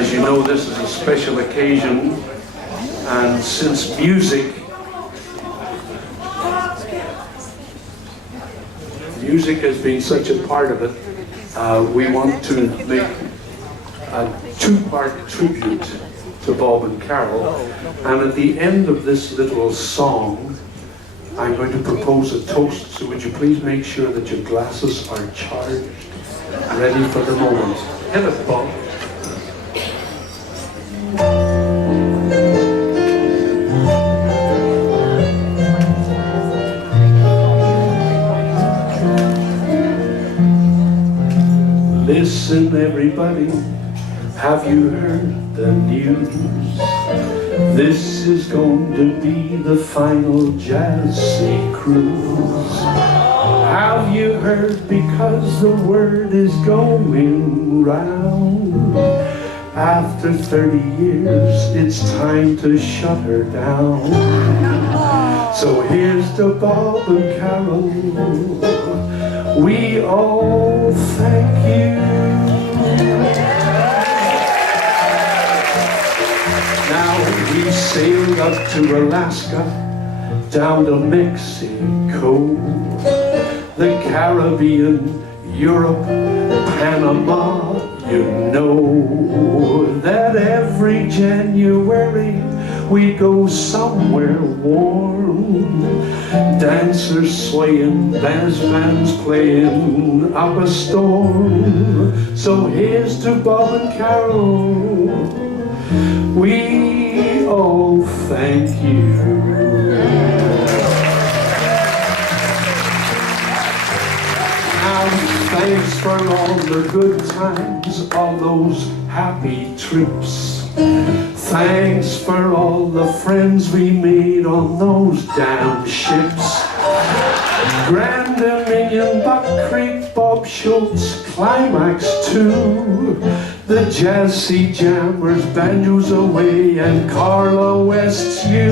As you know, this is a special occasion, and since music has been such a part of it, we want to make a two-part tribute to Bob and Carol. And at the end of this little song, I'm going to propose a toast, so would you please make sure that your glasses are charged, ready for the moment. Hit it, Bob. Listen, everybody, have you heard the news? This is going to be the final JazzSea cruise. Have you heard? Because the word is going round. After 30 years, it's time to shut her down. So here's to Bob and Carol. We all thank you. Now we sailed up to Alaska, down to Mexico, the Caribbean, Europe, Panama. You know that every January we go somewhere warm. Dancers swaying, bands playing up a storm. So here's to Bob and Carol. We all thank you. Now thanks for all the good times, all those happy trips. Thanks for all the friends we made on those damn ships. Grand Dominion, Buck Creek, Bob Schultz, Climax 2, the JazzSea Jammers, Banjos Away, and Carla West's You.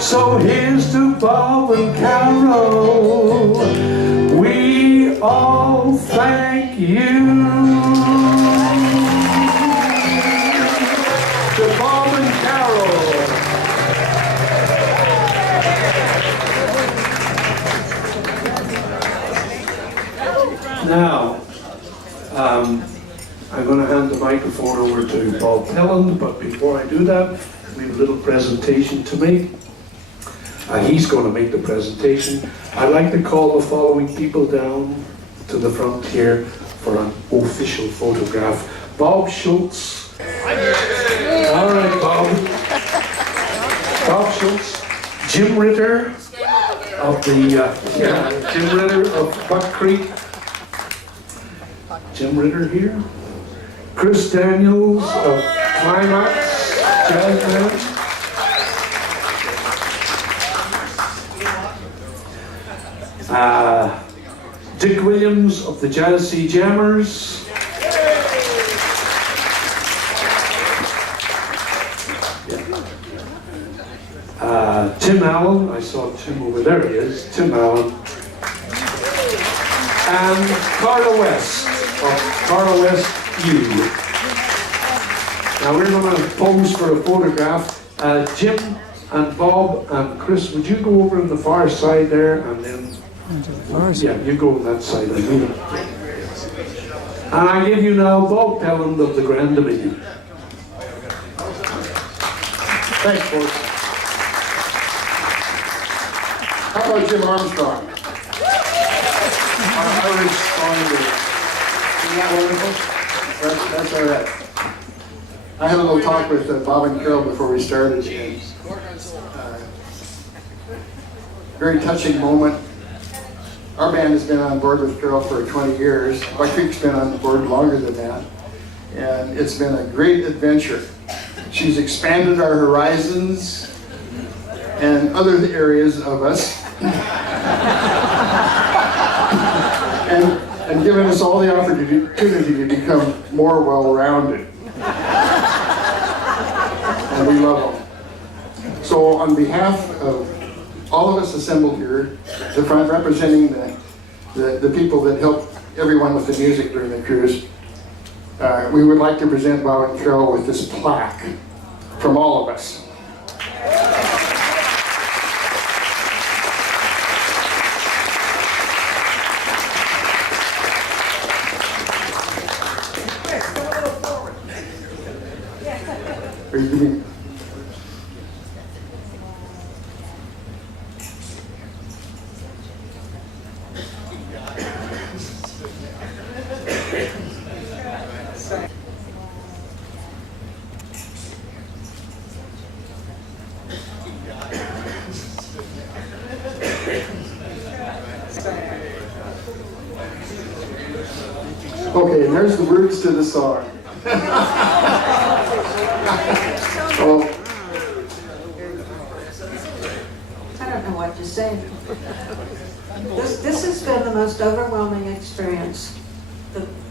So here's to Bob and Carol. We all thank you. To Bob and Carol. Now, I'm going to hand the microphone over to Bob Pelland, but before I do that, we have a little presentation to make. He's going to make the presentation. I'd like to call the following people down to the front here for an official photograph. Bob Schultz. All right, Bob. Bob Schultz. Jim Ritter of Jim Ritter of Buck Creek. Jim Ritter here. Chris Daniels of Climax Jazz Band. Dick Williams of the JazzSea Jammers. Tim Allen, I saw Tim over there, he is, Tim Allen. And Carla West of Carla West U. Now we're going to pose for a photograph. Jim and Bob and Chris, would you go over on the far side there and then... Yeah, you go on that side. And I give you now Bob Pelland of the Grand Dominion. Thanks, folks. How about Jim Armstrong? Our Irish songwriter. Isn't that wonderful? That's all right. I had a little talk with Bob and Carol before we started. And, very touching moment. Our band has been on board with Carol for 20 years. Buck Creek's been on board longer than that. And it's been a great adventure. She's expanded our horizons and other areas of us. and given us all the opportunity to become more well-rounded. And we love them. So on behalf of all of us assembled here, the front representing the people that helped everyone with the music during the cruise, we would like to present Bob and Carol with this plaque from all of us. Are you giving? Okay, and there's the words to the song. Oh. I don't know what to say. This has been the most overwhelming experience.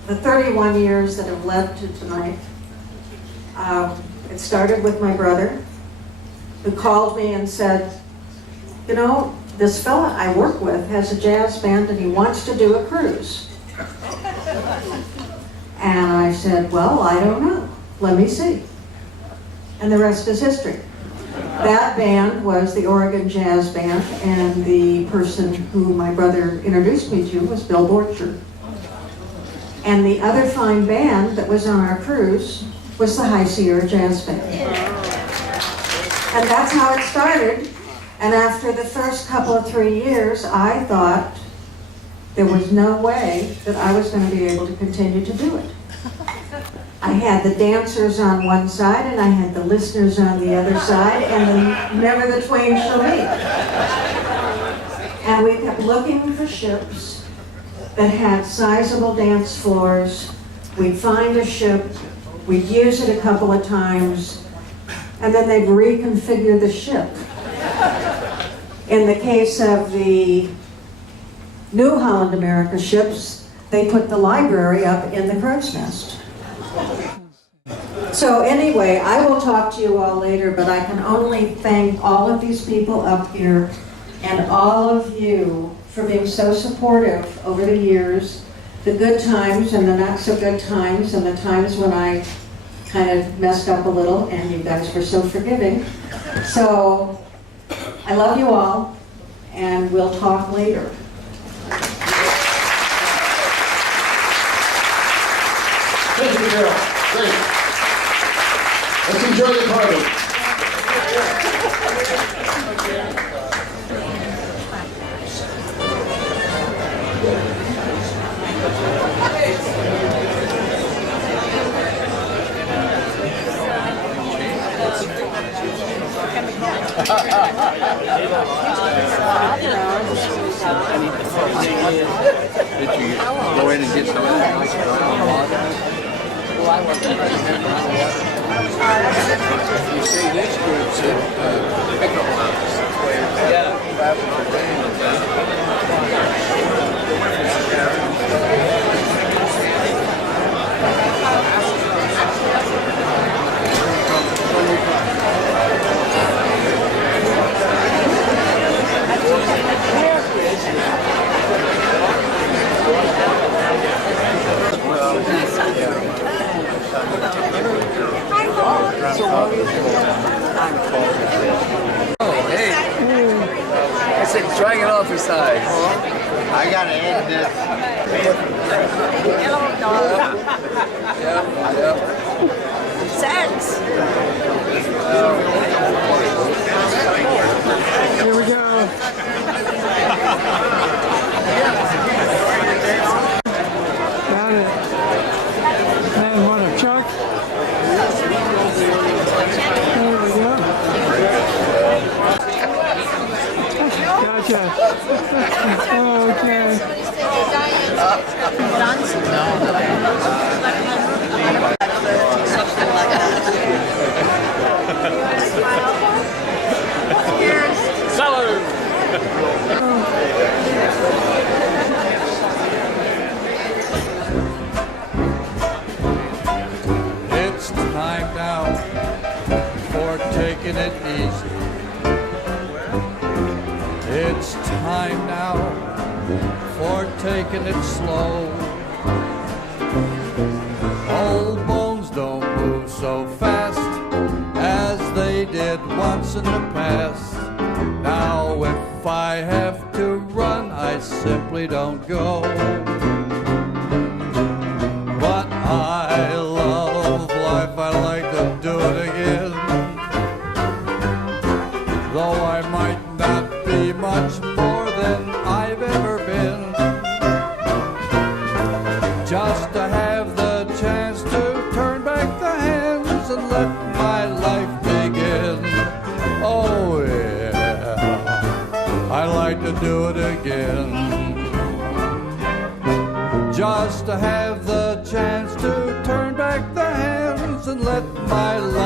The 31 years that have led to tonight. It started with my brother, who called me and said, you know, this fella I work with has a jazz band and he wants to do a cruise. And I said, well, I don't know. Let me see. And the rest is history. That band was the Oregon Jazz Band, and the person who my brother introduced me to was Bill Borcher. And the other fine band that was on our cruise was the High Sierra Jazz Band. And that's how it started. And after the first couple of 3 years, I thought there was no way that I was going to be able to continue to do it. I had the dancers on one side and I had the listeners on the other side, and never the twain shall meet. And we kept looking for ships that had sizable dance floors. We'd find a ship, we'd use it a couple of times, and then they'd reconfigure the ship. In the case of the New Holland America ships, they put the library up in the crow's nest. So anyway, I will talk to you all later, but I can only thank all of these people up here and all of you for being so supportive over the years, the good times and the not so good times, and the times when I kind of messed up a little, and you guys were so forgiving. So I love you all, and we'll talk later. Thank you, Carol. Great. Let's enjoy the party. Did you go in and get some of that nice brown water? You see these groups at pickup lines. Yeah. Oh, hey. I said, trying it off his side. I gotta end this. Yeah. Sex. Here we go. Got it. And what a chuck. There we go. Gotcha. Okay. It's time now for taking it easy. It's time now for taking it slow. Old boy in the past. Now if I have to run, I simply don't go. But I love life, I like to do it again. Though I might not be much more than I've ever been. Just to have the chance to turn back the hands and let my life begin. Oh yeah, I like to do it again. Just to have the chance to turn back the hands and let my life